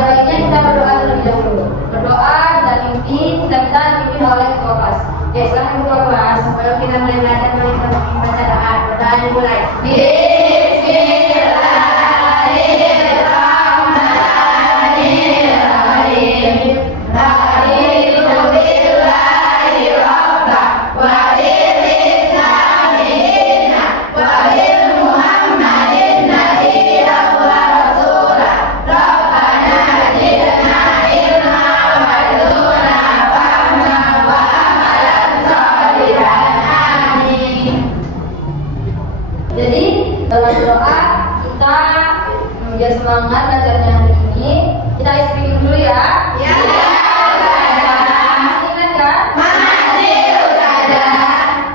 Ada baiknya kita berdoa terlebih dahulu. Berdoa dan kita dipimpin oleh ketua kelas. Oke, silakan ketua kelas. Sebelum kita mulai belajar, mari kita membaca doa. Doa dimulai. Jadi dalam doa kita biar semangat belajarnya hari ini. Kita speaking dulu ya. Ya. Masih ingat kan? Masih, Ustazah.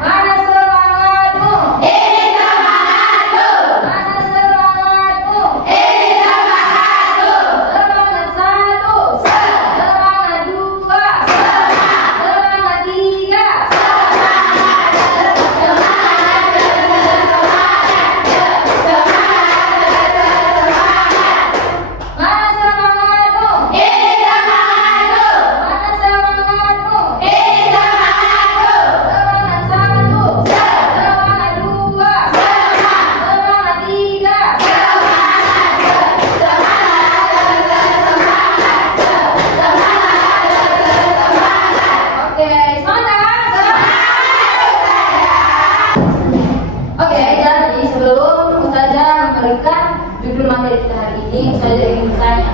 Mana semangatmu? Ini semangatku. Mana semangatmu? Ini semangatku. Semangat satu. Semangat dua. Semangat tiga. Mana semangatmu? Ini semangatku. Mana semangatmu? Ini semangatku. Semangat satu. Semangat dua. Semangat tiga. Oke, semangat. Oke, jadi sebelum Ustazah memberikan judul materi kita hari ini, Ustazah ingin bertanya.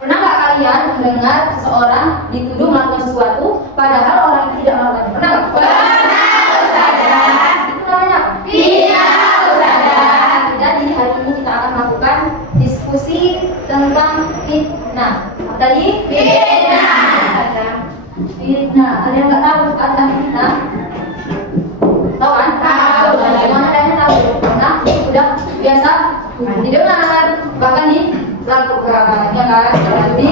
Pernah nggak kalian mendengar seseorang dituduh melakukan sesuatu padahal orang itu tidak melakukannya? Pernah nggak? Pernah, Ustazah. Itu namanya apa? Iya, Ustazah. Jadi hari ini kita akan melakukan diskusi tentang fitnah. Apa tadi? Fitnah. Fitnah. Ada yang nggak tahu tentang fitnah? Tahu kan? Tahu. Bagaimana ada yang tahu? Karena sudah biasa didengar, bahkan dilakukan, ya kan? Jadi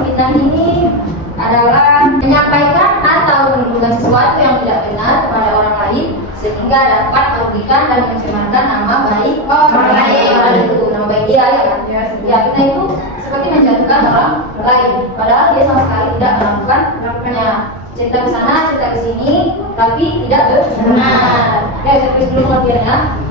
fitnah ini adalah menyampaikan atau menuduhkan sesuatu yang tidak benar kepada orang lain sehingga dapat merugikan dan mencemarkan nama baik orang lain. Itu nama baik dia, ya kan? Ya, fitnah itu seperti menjatuhkan orang lain padahal dia sama sekali tidak melakukannya. Cerita ke sana, cerita ke sini, tapi tidak benar. Oke, saya tulis dulu pengertiannya.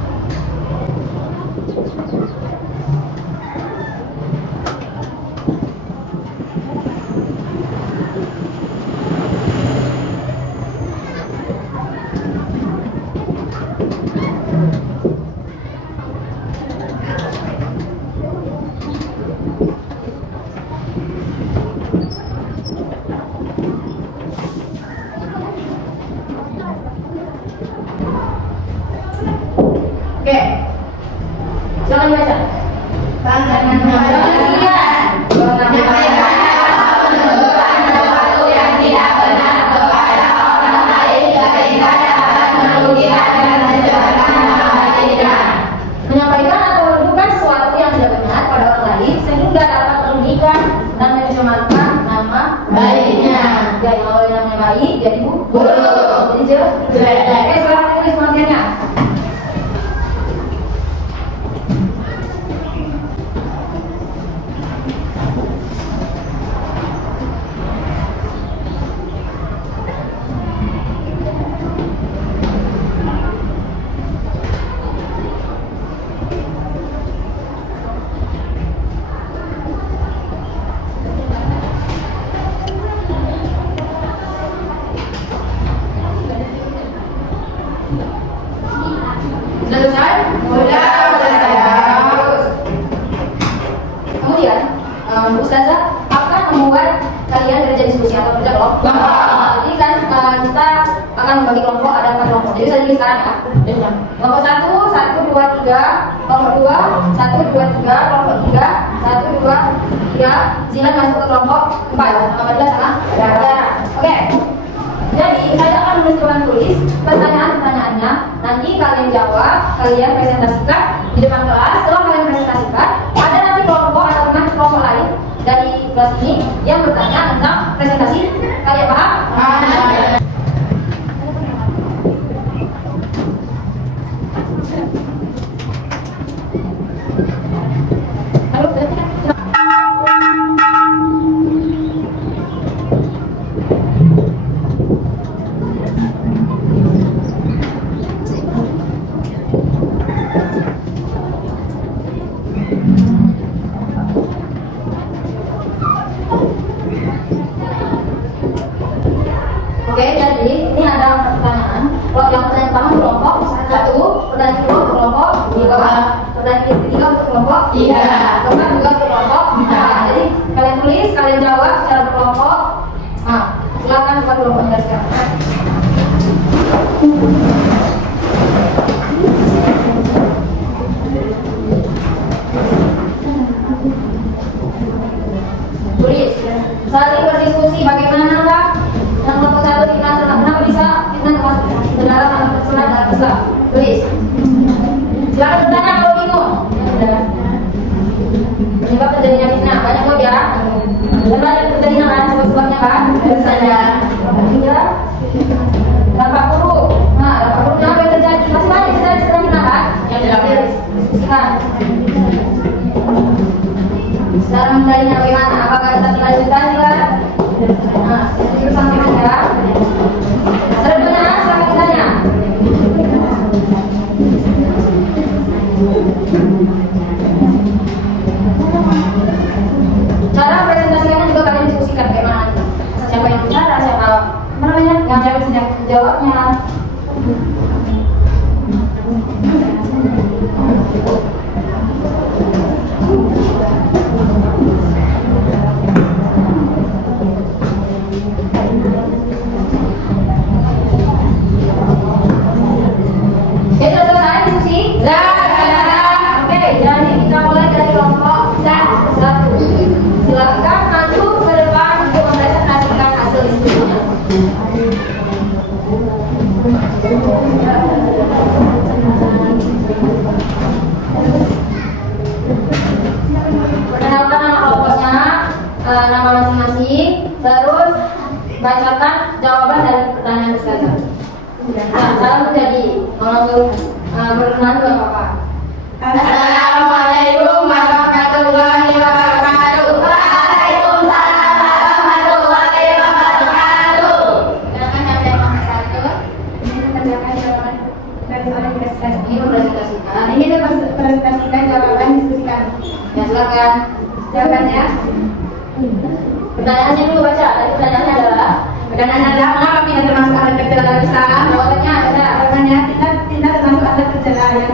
Oke, jangan baca. Menyampaikan atau menuduhkan sesuatu yang tidak benar pada orang lain sehingga dapat merugikan dan mencemarkan nama baiknya. Ya, yang awalnya namanya baik jadi buruk. Jadi jelek. Oke, sekarang tulis pengertiannya. Selesai? Sudah, Ustazah. Kemudian, Ustazah akan membuat kalian kerja diskusi atau kerja kelompok. Jadi kan kita akan membagi kelompok, ada 4 kelompok. Jadi saya tulis sekarang ya. Kelompok 1, 1, 2, 3. Kelompok 2, 1, 2, 3. Kelompok 3, 1, 2, 3. Silakan masuk ke kelompok 4. Alhamdulillah salah. Oke. Jadi saya akan tulis pertanyaan-pertanyaannya. Nanti kalian jawab, kalian presentasikan di depan kelas. Setelah kalian presentasikan, ada nanti kelompok atau kelompok lain dari kelas ini yang bertanya tentang presentasi. Kalian paham? Halo, terjadi kan sebab-sebabnya kan? Tentu saja. Ketiga, dampak buruk. Nah, dampak buruknya apa yang terjadi? Masih banyak terjadi setelah kita kan? Yang tidak boleh diskusikan. Sekarang menjadinya bagaimana? Apakah kita dilanjutkan juga? Nah, itu sampai saja. Selanjutnya, silakan ditanya. Cara presentasikannya juga kalian diskusikan bagaimana? Siapa yang bicara, siapa apa namanya? Yang jawabnya. Oke, sudah selesai diskusi? Oke, jadi kita mulai dari kelompok satu. Silakan maju ke depan untuk mempresentasikan hasil diskusinya. Perkenalkan nama kelompoknya, nama masing-masing, terus bacakan jawaban dari pertanyaan ustazah. Nah, salam menjadi langsung berkenalan dengan Bapak. Assalamualaikum warahmatullahi wabarakatuh. Waalaikumsalam warahmatullahi wabarakatuh. Silakan yang dari kelompok satu. Ini mengerjakan jawaban dari soal yang kita Ini mempresentasikan. Ini presentasikan jawaban diskusi kami. Ya, silakan. Jawabannya, Pertanyaannya dulu baca. Tadi pertanyaannya adalah mengapa tidak termasuk alat tercela dalam Islam? jawabannya ada. Jawabannya tidak termasuk alat tercela yang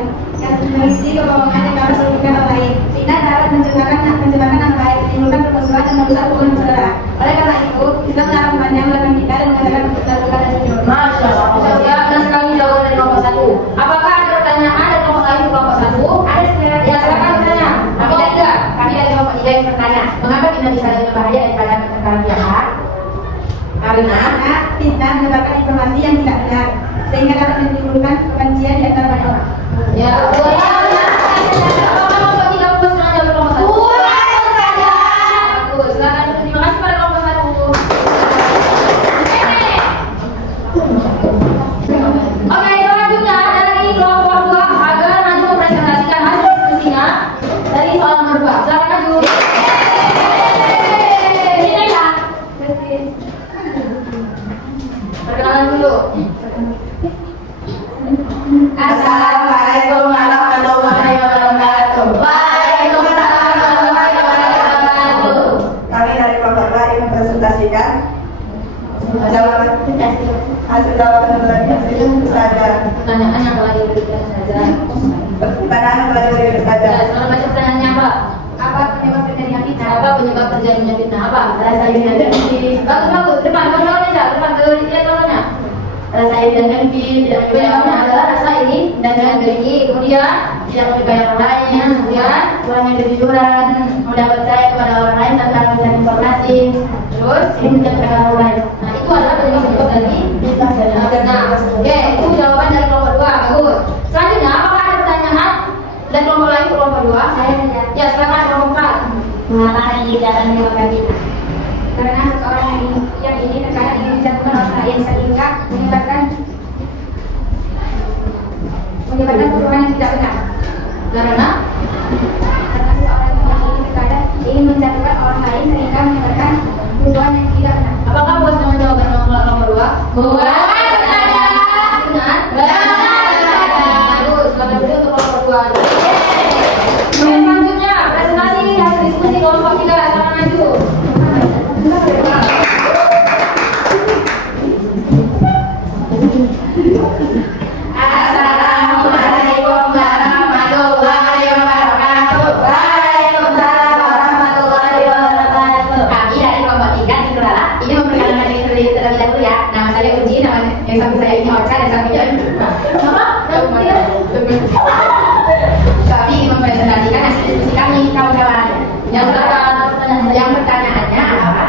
mengisi kebohongan yang dapat merugikan orang lain. Tidak dapat menciptakan nama baik, menimbulkan permusuhan dan merusak hubungan saudara. Oleh karena itu, Islam melarangnya melakukan kita dan mengatakan permusuhan dan jujur. Masya Allah. Ya, benar sekali jawaban dari kelompok satu. Apakah ada pertanyaan dari kelompok lain di kelompok satu? Ada sebenarnya. Ya, silakan bertanya. Kami Atau dari tidak? kami dari kelompok tiga yang bertanya, mengapa kita bisa lebih bahaya daripada perkara jahat? Karena fitnah menyebarkan informasi yang tidak benar, sehingga dapat menimbulkan kebencian di antara banyak orang. Ya, betul. Apakah kelompok tiga puas dengan jawaban kelompok satu? Bagus. Silakan. Terima kasih pada kelompok satu. Oke, selanjutnya dari kelompok dua agar maju mempresentasikan hasil diskusinya dari soal nomor 2. Silakan maju. Ini ya. Perkenalan dulu. Assalamualaikum warahmatullahi wabarakatuh. Waalaikumsalam warahmatullahi wabarakatuh. Kami dari kelompok 2 ingin mempresentasikan jawaban hasil jawaban dari hasil ustazah. Pertanyaan yang telah diberikan saja. Pertanyaan yang telah diberikan Ya, ustazah. sekarang baca pertanyaannya apa? Apa penyebab terjadinya fitnah? Apa penyebab terjadinya fitnah? Apa? Rasa iri dan dengki, Bagus, bagus. Depan, kontrolnya aja. Depan ke lihat contohnya. rasa iri dan dengki, tidak menyukai Penyebabnya orang adalah rasa ini dan dengki. Kemudian tidak menyukai orang lain, kemudian kurangnya kejujuran, mudah percaya kepada orang lain tanpa mencari informasi, terus ini menjatuhkan orang lain. nah itu adalah penyebab dari fitnah. Nah, oke, itu jawaban dari kelompok 2. Bagus. Selanjutnya, apakah ada pertanyaan dari kelompok lain ke kelompok 2? Saya tidak. Ya, silakan kelompok 4. Mengapa hal ini tidak akan menyebabkan fitnah? Karena seseorang yang ini terkadang ingin menjatuhkan orang lain sehingga menyebabkan tuduhan yang tidak benar. Karena Seseorang yang ini terkadang ingin menjatuhkan orang lain sehingga menyebabkan tuduhan yang tidak benar. apakah puas dengan jawaban nomor 2? Puas, Ustazah. Benar? Benar. Bagus. Selamat dulu untuk kelompok 2. Selanjutnya, presentasi hasil diskusi kelompok 3. Silakan maju. Assalamualaikum warahmatullahi wabarakatuh. Waalaikumsalam warahmatullahi wabarakatuh. Kami dari kelompok 3 di Kelala ini memperkenalkan diri terlebih dahulu ya. Nama saya Uji, nama yang satu saya ini Ocha dan satunya Apa? kami ingin mempresentasikan hasil diskusi kami kawan-kawan. Yang pertanyaannya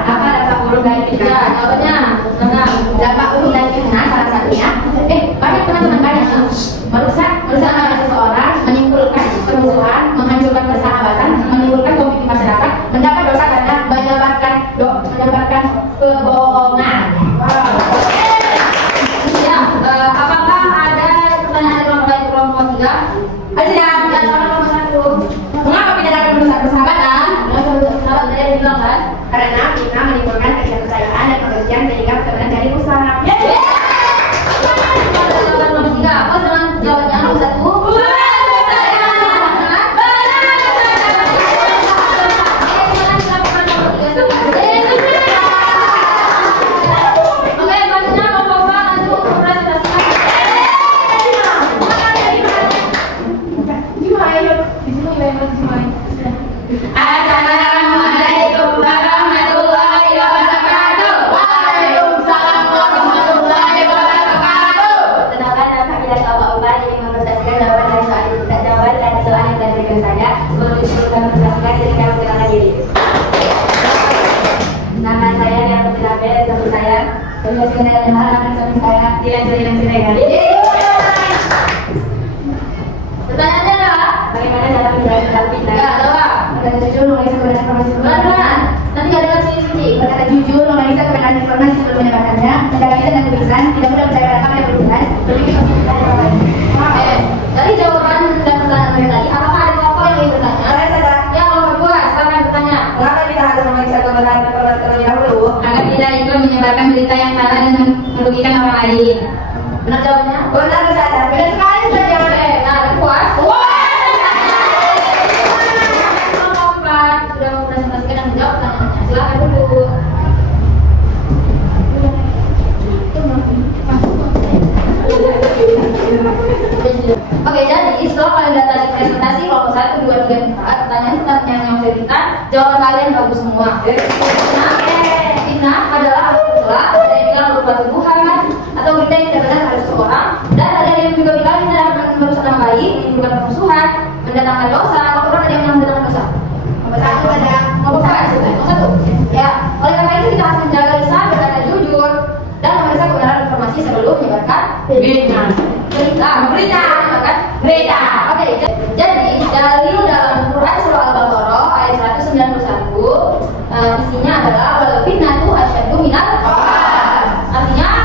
apa dampak buruk dari Ya, fitnah? jawabannya. Tenang. Dampak buruk dari fitnah salah satunya banyak teman-teman banyak merusak nama seseorang, menimbulkan permusuhan, menghancurkan persahabatan, menimbulkan konflik di masyarakat, mendapat dosa karena menyebarkan Karena fitnah menimbulkan ketidakpercayaan dan kebencian sehingga pertemanan jadi rusak. Apa dengan jawabnya nomor 1? Assalamualaikum warahmatullahi wabarakatuh. Waalaikumsalam warahmatullahi wabarakatuh. Perkenalkan, nama saya Salma Umar, yang merepresentasikan jawaban dari soal itu. Dan jawaban dari soal yang telah diberikan saya sebelum kami merepresentasikan diri kami memperkenalkan diri. Nama saya yang berjilbab dan suami saya. Saya Sinegal dan anak suami saya Dilan Julian Sinegal. Pertanyaannya adalah bagaimana cara menjelaskan fitnah? Ya, apa? Berkata jujur, memeriksa kebenaran informasi sebelum Benar. Nanti gak dengar sini. berkata jujur, memeriksa kebenaran informasi sebelum menyebarkannya, mendalami dan tulisan, tidak mudah percaya pada kamu yang bertugas, berpikir positif dan orang lain. Dari jawaban dan pertanyaan mereka tadi, apakah ada contoh yang ingin bertanya? Saya saja. Ya, nomor 2, silakan yang bertanya. Mengapa kita harus memeriksa kebenaran informasi terlebih dahulu? Agar tidak ikut menyebarkan berita yang salah dan merugikan orang lain. Benar jawabannya? Benar saja. Benar sekali saja. Nah, puas? Sudah mempresentasikan dan menjawab pertanyaannya. Silakan dulu. Oke, jadi setelah kalian udah tadi presentasi kelompok 1, 2, 3, 4, pertanyaan yang saya berikan, jawaban kalian bagus semua. Fitnah adalah hal tercela yang bilang berupa tuduhan atau berita yang tidak benar pada seseorang, dan ada yang juga bilang tidak merusak nama baik, menimbulkan permusuhan, mendatangkan dosa, laporan ada yang mendatangkan dosa. Nomor 1 saja. Nomor 1. Ya, oleh karena itu kita harus menjaga lisan, berkata jujur, dan memeriksa kebenaran informasi sebelum menyebarkan berita. Oke, jadi dalil dalam Quran surah Al-Baqarah ayat 191 isinya adalah wal fitnatu asyaddu minal qatl. Artinya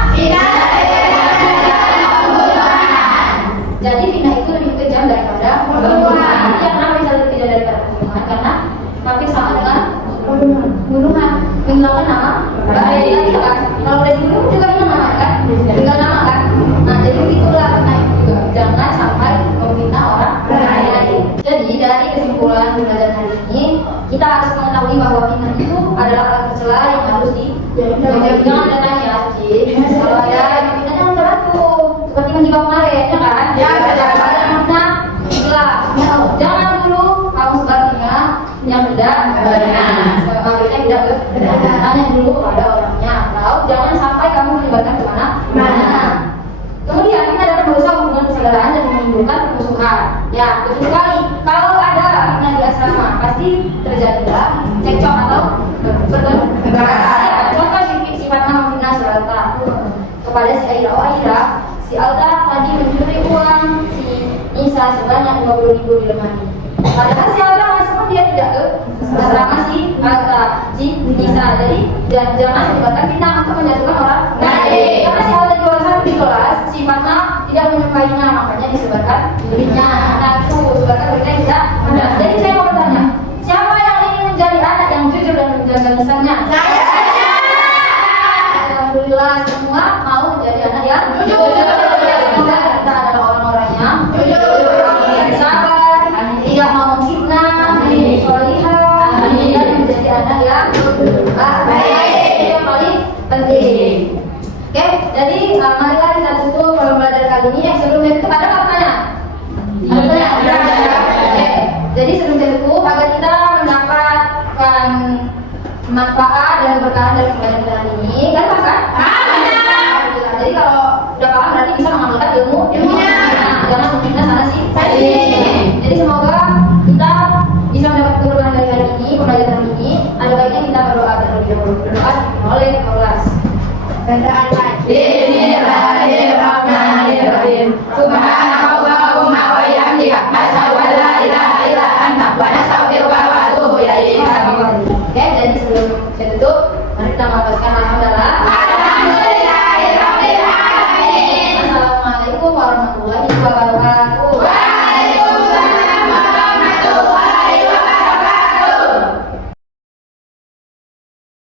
jadi fitnah itu lebih kejam daripada pembunuhan. Ya, kenapa bisa lebih kejam daripada pembunuhan? Karena hampir sama dengan pembunuhan, menghilangkan nama baik kan. Kalau udah dibunuh juga hilang nama kan, tinggal nama kan. Nah, jadi begitulah fitnah itu juga. Jangan sampai memfitnah orang lain. Jadi dari kesimpulan belajar hari ini, kita harus mengetahui bahwa fitnah itu adalah hal tercela yang harus jangan ada tanya ya, Suci. Kalau ada fitnah jangan beratur. Seperti menjawab kemarin, ya kan? Ya, ada fitnah, jangan dulu kamu sebar fitnah yang tidak benar. Sebaliknya tidak benar. Tanya dulu kepada orangnya. Atau jangan sampai kamu menyebarkan kemana-mana. Kemudian kita dapat merusak hubungan persaudaraan dan menimbulkan permusuhan. Ya, betul sekali. Kalau ada fitnah di asrama, pasti terjadilah cekcok atau berkelahi. Contoh sifatnya memfitnah si Alta kepada si Aira. Oh Aira, si Alta tadi mencuri uang si Nisa sebanyak 50.000 di lemari. Padahal si Alta masuk dia tidak ke asrama si Alta, si Nisa. Jadi jangan menyebabkan fitnah untuk menjatuhkan orang lain. Karena si Alta juara 1 di kelas, si Fatma tidak menyukainya, makanya disebarkan beritanya. Nah, itu sebarkan berita yang tidak benar. Jadi saya mau bertanya, siapa yang ingin menjadi anak yang jujur dan menjaga lisannya? Saya. Alhamdulillah semua mau menjadi anak yang jujur. Kita adalah orang-orang yang jujur, yang sabar, tidak mau memfitnah, solihah, dan menjadi anak yang baik. Itu yang paling penting. Oke, jadi marilah kita tutup pembelajaran kali ini. Sebelum itu ada apa pertanyaan? Oke, jadi sebelum itu agar kita mendapatkan manfaat dan berkah dari pembelajaran kita hari ini, kan kan? Jadi kalau udah paham berarti bisa mengamalkan ilmunya. Jangan memfitnah sana sini. Jadi semoga kita bisa mendapat keberkahan dari hari ini, pembelajaran hari ini. Ada baiknya kita berdoa terlebih dahulu. Berdoa oleh Allah. Bismillahirrahmanirrahim. Subhanakallahumma wa bihamdika asyhadu an la ilaha illa anta wa nastaghfiruka wa atubu ilaik. Oke, jadi sebelum saya tutup, mari kita mengamalkan alhamdulillah.